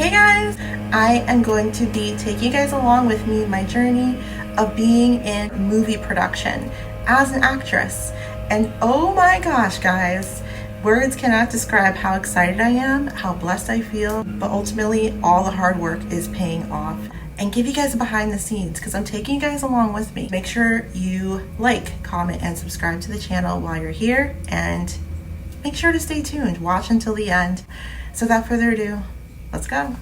Hey guys! I am going to be taking you guys along with me in my journey of being in movie production as an actress. And oh my gosh, guys, words cannot describe how excited I am, how blessed I feel, but ultimately all the hard work is paying off. And give you guys a behind the scenes because I'm taking you guys along with me. Make sure you like, comment, and subscribe to the channel while you're here, and make sure to stay tuned. Watch until the end. So without further ado, let's go.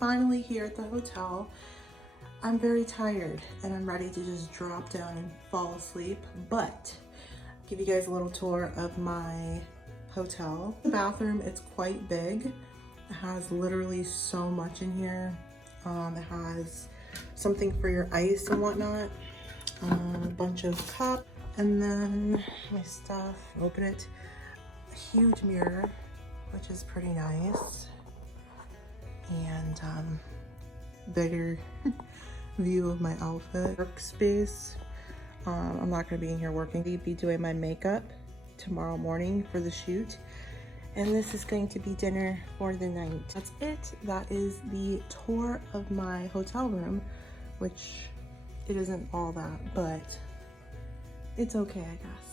Finally here at the hotel. I'm very tired and I'm ready to just drop down and fall asleep, but I'll give you guys a little tour of my hotel. The bathroom, it's quite big. It has literally so much in here. It has something for your ice and whatnot, a bunch of cups, and then my stuff. Open it. A huge mirror, which is pretty nice. And bigger view of my outfit. Workspace. I'm not going to be in here working. I'll be doing my makeup tomorrow morning for the shoot. And this is going to be dinner for the night. That's it. That is the tour of my hotel room, which it isn't all that, but it's okay, I guess.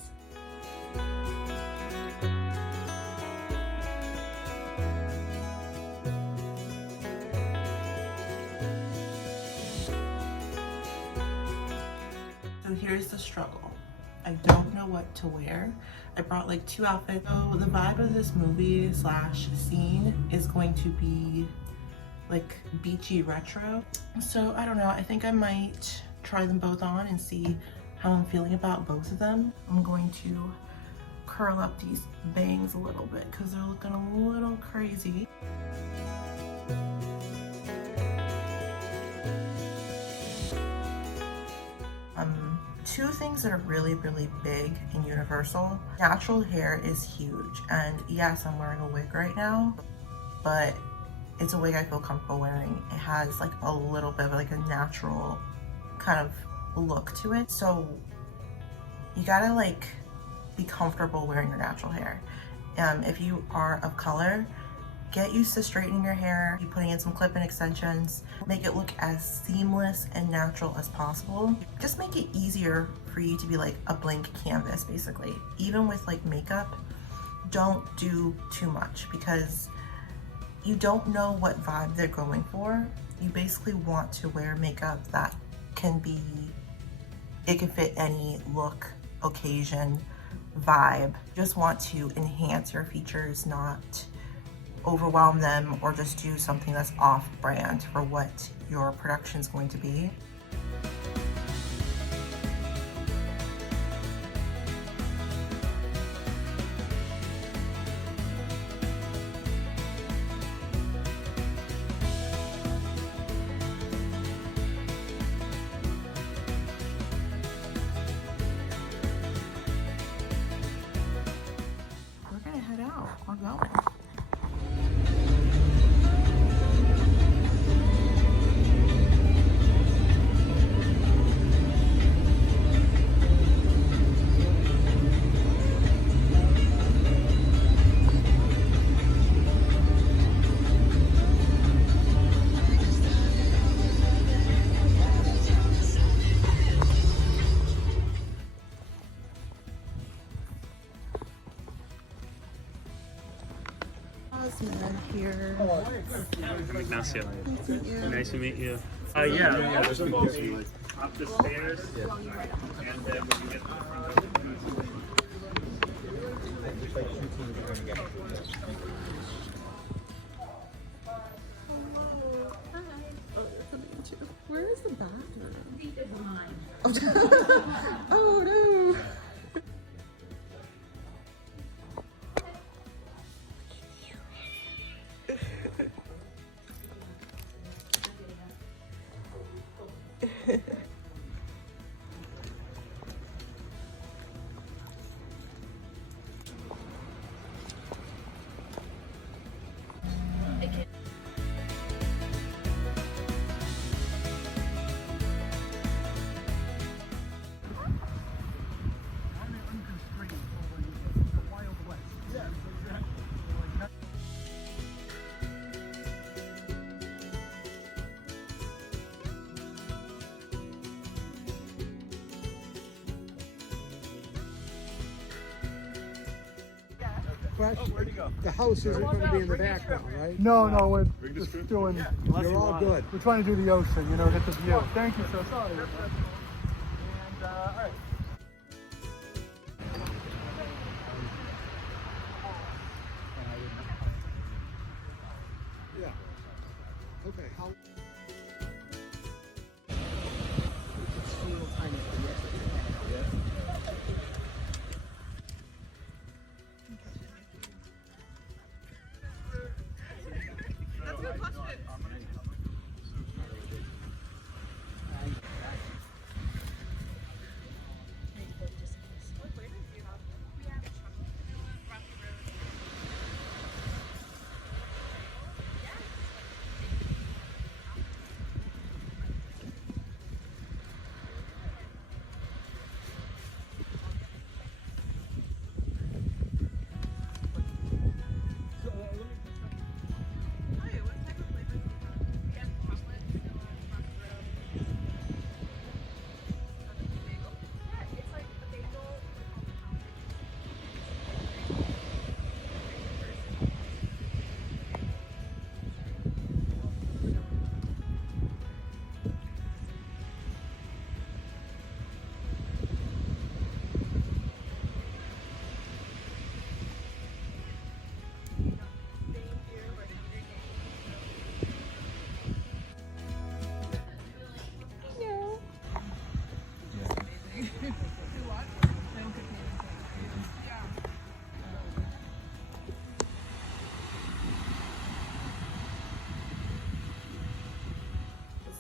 So here's the struggle. I don't know what to wear. I brought like 2 outfits. So the vibe of this movie slash scene is going to be like beachy retro. So I don't know, I think I might try them both on and see how I'm feeling about both of them. I'm going to curl up these bangs a little bit because they're looking a little crazy. Two things that are really big in Universal. Natural hair is huge, and yes, I'm wearing a wig right now, but it's a wig I feel comfortable wearing. It has like a little bit of like a natural kind of look to it, so you gotta like be comfortable wearing your natural hair. If you are of color, get used to straightening your hair, putting in some clip-in extensions, make it look as seamless and natural as possible. Just make it easier for you to be like a blank canvas, basically. Even with like makeup, don't do too much because you don't know what vibe they're going for. You basically want to wear makeup that can fit any look, occasion, vibe. You just want to enhance your features, not overwhelm them or just do something that's off-brand for what your production is going to be. We're gonna head out. We're going. Jasmine here. Ignacio. Nice to meet you. Nice to meet you. Yeah. Up the stairs. And then when you get Where is the bathroom? Oh no! Where'd he go? The house isn't going to be in the background, right? No, we're just doing. You're all good. We're trying to do the ocean, get the view. Thank you so sorry. And all right. Yeah. Okay. How?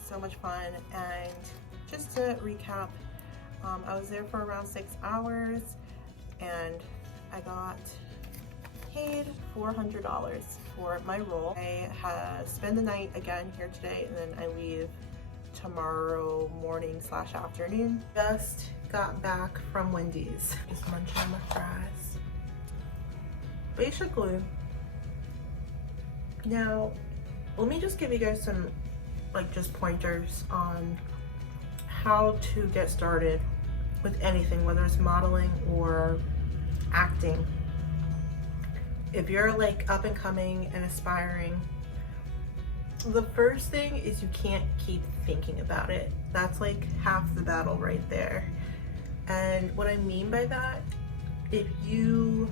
So much fun. And just to recap, I was there for around 6 hours and I got paid $400 for my role. I spend the night again here today and then I leave tomorrow morning / afternoon. Just got back from Wendy's. Just munching on my fries. Basically, now let me just give you guys some just pointers on how to get started with anything, whether it's modeling or acting. If you're up and coming and aspiring, the first thing is you can't keep thinking about it. That's half the battle right there. And what I mean by that, if you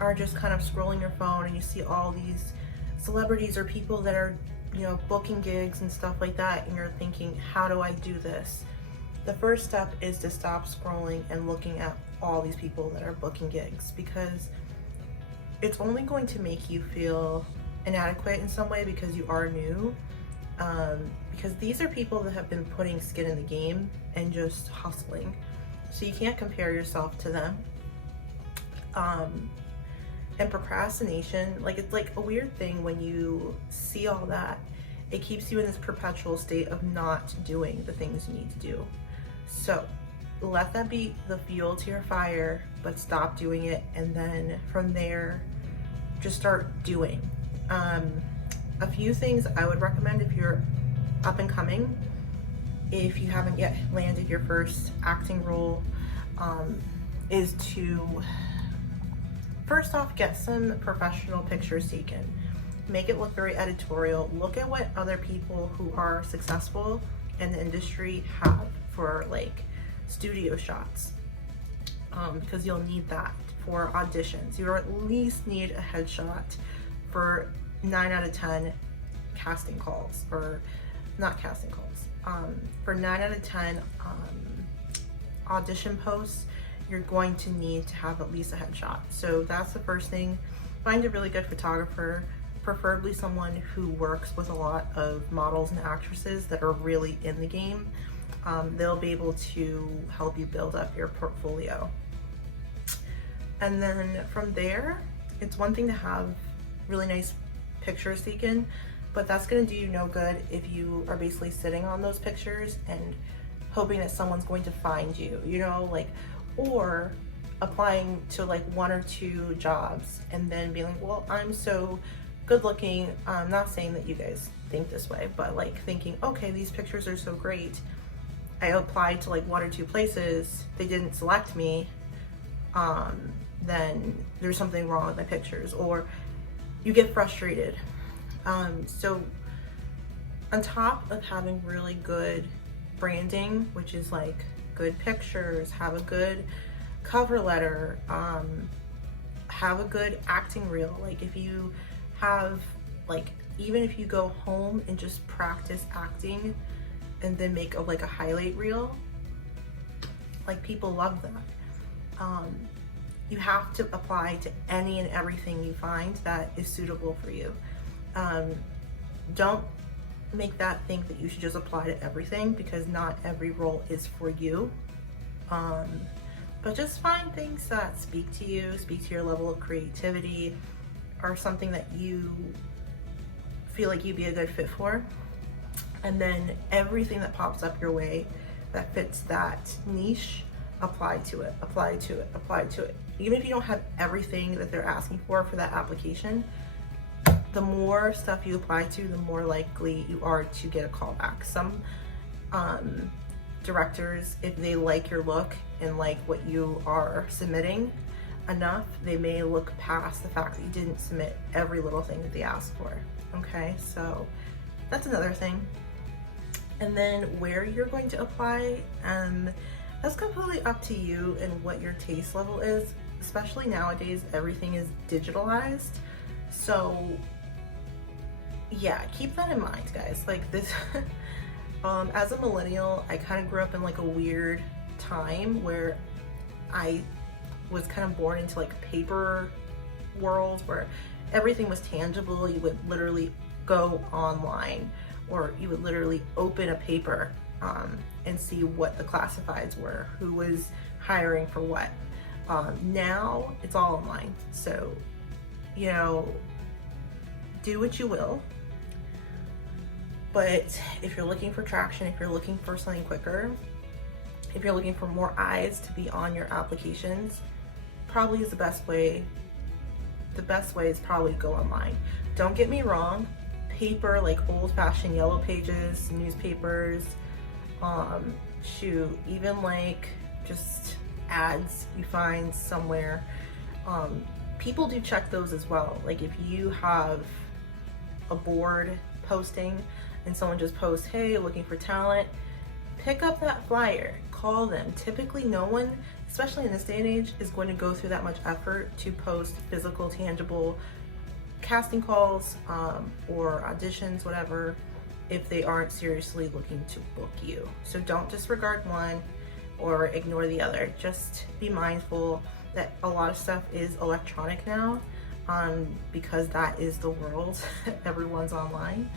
are just kind of scrolling your phone and you see all these celebrities or people that are booking gigs and stuff like that, and you're thinking, how do I do this? The first step is to stop scrolling and looking at all these people that are booking gigs, because it's only going to make you feel inadequate in some way because you are new. Because these are people that have been putting skin in the game and just hustling. So you can't compare yourself to them. And procrastination, it's a weird thing when you see all that. It keeps you in this perpetual state of not doing the things you need to do. So let that be the fuel to your fire, but stop doing it, and then from there just start doing. A few things I would recommend if you're up and coming, if you haven't yet landed your first acting role, is to first off get some professional pictures taken. make it look very editorial. Look at what other people who are successful in the industry have for like studio shots, because you'll need that for auditions. You'll at least need a headshot for 9 out of 10 casting calls, or not casting calls, for 9 out of 10 audition posts. You're going to need to have at least a headshot. So that's the first thing. Find a really good photographer, preferably someone who works with a lot of models and actresses that are really in the game. They'll be able to help you build up your portfolio. And then from there, it's one thing to have really nice pictures taken, but that's gonna do you no good if you are basically sitting on those pictures and hoping that someone's going to find you, you know, like, or applying to like 1 or 2 jobs and then being like, well, I'm so good looking. I'm not saying that you guys think this way, but like thinking, okay, these pictures are so great. I applied to like 1 or 2 places, they didn't select me, then there's something wrong with my pictures, or you get frustrated. So on top of having really good branding, which is like good pictures, have a good cover letter, have a good acting reel. Like if you have, like, even if you go home and just practice acting and then make like a highlight reel, like people love that. You have to apply to any and everything you find that is suitable for you. Don't make that think that you should just apply to everything, because not every role is for you. But just find things that speak to you, speak to your level of creativity, or something that you feel like you'd be a good fit for. And then everything that pops up your way that fits that niche, apply to it, apply to it, apply to it. Even if you don't have everything that they're asking for that application, the more stuff you apply to, the more likely you are to get a call back. Some directors, if they like your look and like what you are submitting enough, they may look past the fact that you didn't submit every little thing that they asked for. Okay, so that's another thing. And then where you're going to apply, that's completely up to you and what your taste level is. Especially nowadays, everything is digitalized. So yeah, keep that in mind, guys. Like this, as a millennial, I kind of grew up in like a weird time where I was kind of born into like a paper world where everything was tangible. You would literally go online, or you would literally open a paper and see what the classifieds were, who was hiring for what. Now it's all online. So, you know, do what you will. But if you're looking for traction, if you're looking for something quicker, if you're looking for more eyes to be on your applications, probably is the best way. The best way is probably to go online. Don't get me wrong, paper, like old-fashioned yellow pages, newspapers, shoot, even like just ads you find somewhere, people do check those as well. Like if you have a board posting and someone just posts, hey, looking for talent, pick up that flyer, call them. Typically no one, especially in this day and age, is going to go through that much effort to post physical, tangible casting calls or auditions, whatever, if they aren't seriously looking to book you. So don't disregard one or ignore the other. Just be mindful that a lot of stuff is electronic now, because that is the world. Everyone's online.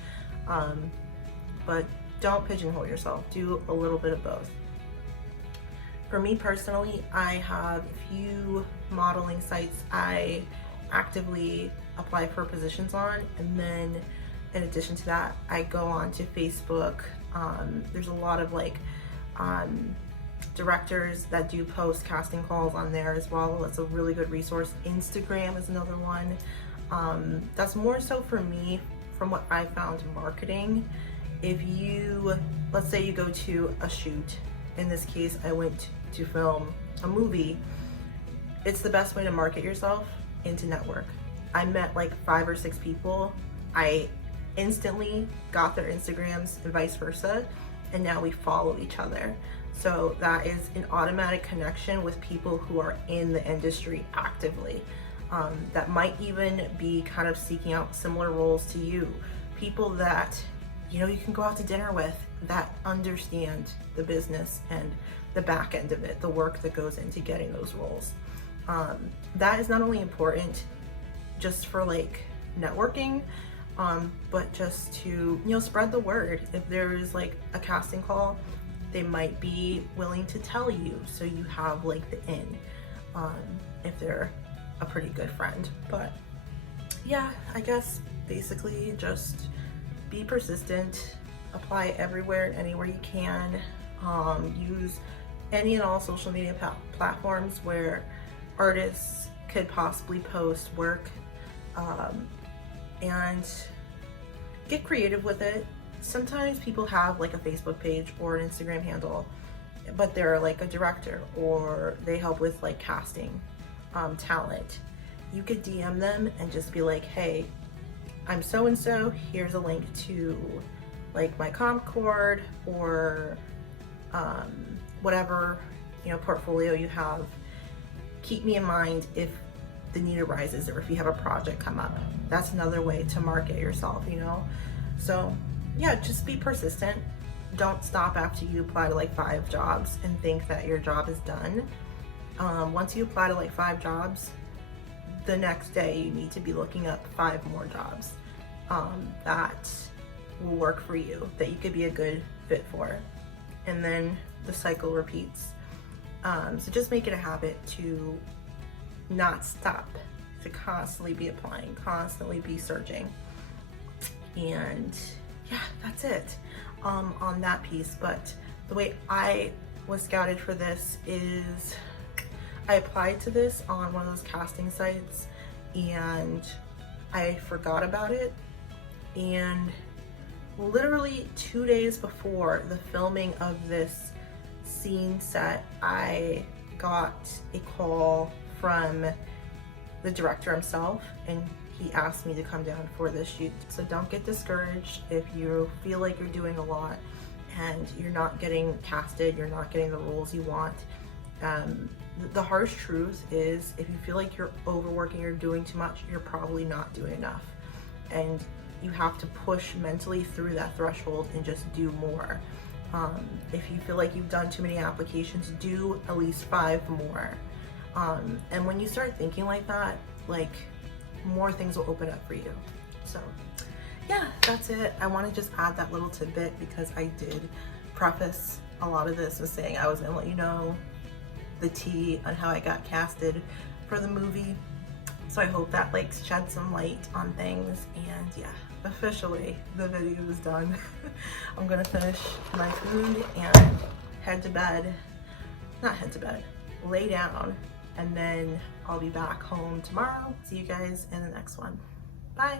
But don't pigeonhole yourself. Do a little bit of both. For me personally, I have a few modeling sites I actively apply for positions on, and then in addition to that, I go on to Facebook. There's a lot of like directors that do post casting calls on there as well. That's a really good resource. Instagram is another one. That's more so for me, from what I found in marketing. If you, let's say you go to a shoot, in this case I went to film a movie, it's the best way to market yourself and to network. I met like 5 or 6 people I instantly got their Instagrams and vice versa, and now we follow each other. So that is an automatic connection with people who are in the industry actively, that might even be kind of seeking out similar roles to you. People that, you know, you can go out to dinner with, that understand the business and the back end of it, the work that goes into getting those roles. That is not only important just for like networking, but just to, you know, spread the word. If there is like a casting call, they might be willing to tell you, so you have like the in, if they're a pretty good friend. But yeah, I guess basically just be persistent, apply everywhere and anywhere you can, use any and all social media platforms where artists could possibly post work, and get creative with it. Sometimes people have like a Facebook page or an Instagram handle, but they're like a director or they help with like casting talent. You could DM them and just be like, hey, I'm so-and-so, here's a link to like my Comcord or whatever, you know, portfolio you have. Keep me in mind if the need arises or if you have a project come up. That's another way to market yourself, you know? So yeah, just be persistent. Don't stop after you apply to like 5 jobs and think that your job is done. Once you apply to like 5 jobs, the next day you need to be looking up 5 more jobs that will work for you, that you could be a good fit for. And then the cycle repeats. So just make it a habit to not stop, to constantly be applying, constantly be searching. And yeah, that's it on that piece. But the way I was scouted for this is I applied to this on one of those casting sites and I forgot about it, and literally 2 days before the filming of this scene set, I got a call from the director himself, and he asked me to come down for this shoot. So don't get discouraged if you feel like you're doing a lot and you're not getting casted, you're not getting the roles you want. The harsh truth is, if you feel like you're overworking, you're doing too much, you're probably not doing enough. And you have to push mentally through that threshold and just do more. If you feel like you've done too many applications, do at least 5 more. And when you start thinking like that, like, more things will open up for you. So yeah, that's it. I want to just add that little tidbit because I did preface a lot of this with saying I was gonna let you know the tea on how I got casted for the movie. So I hope that like shed some light on things. And yeah, officially the video is done. I'm gonna finish my food and head to bed. Not head to bed, lay down, and then I'll be back home tomorrow. See you guys in the next one. Bye.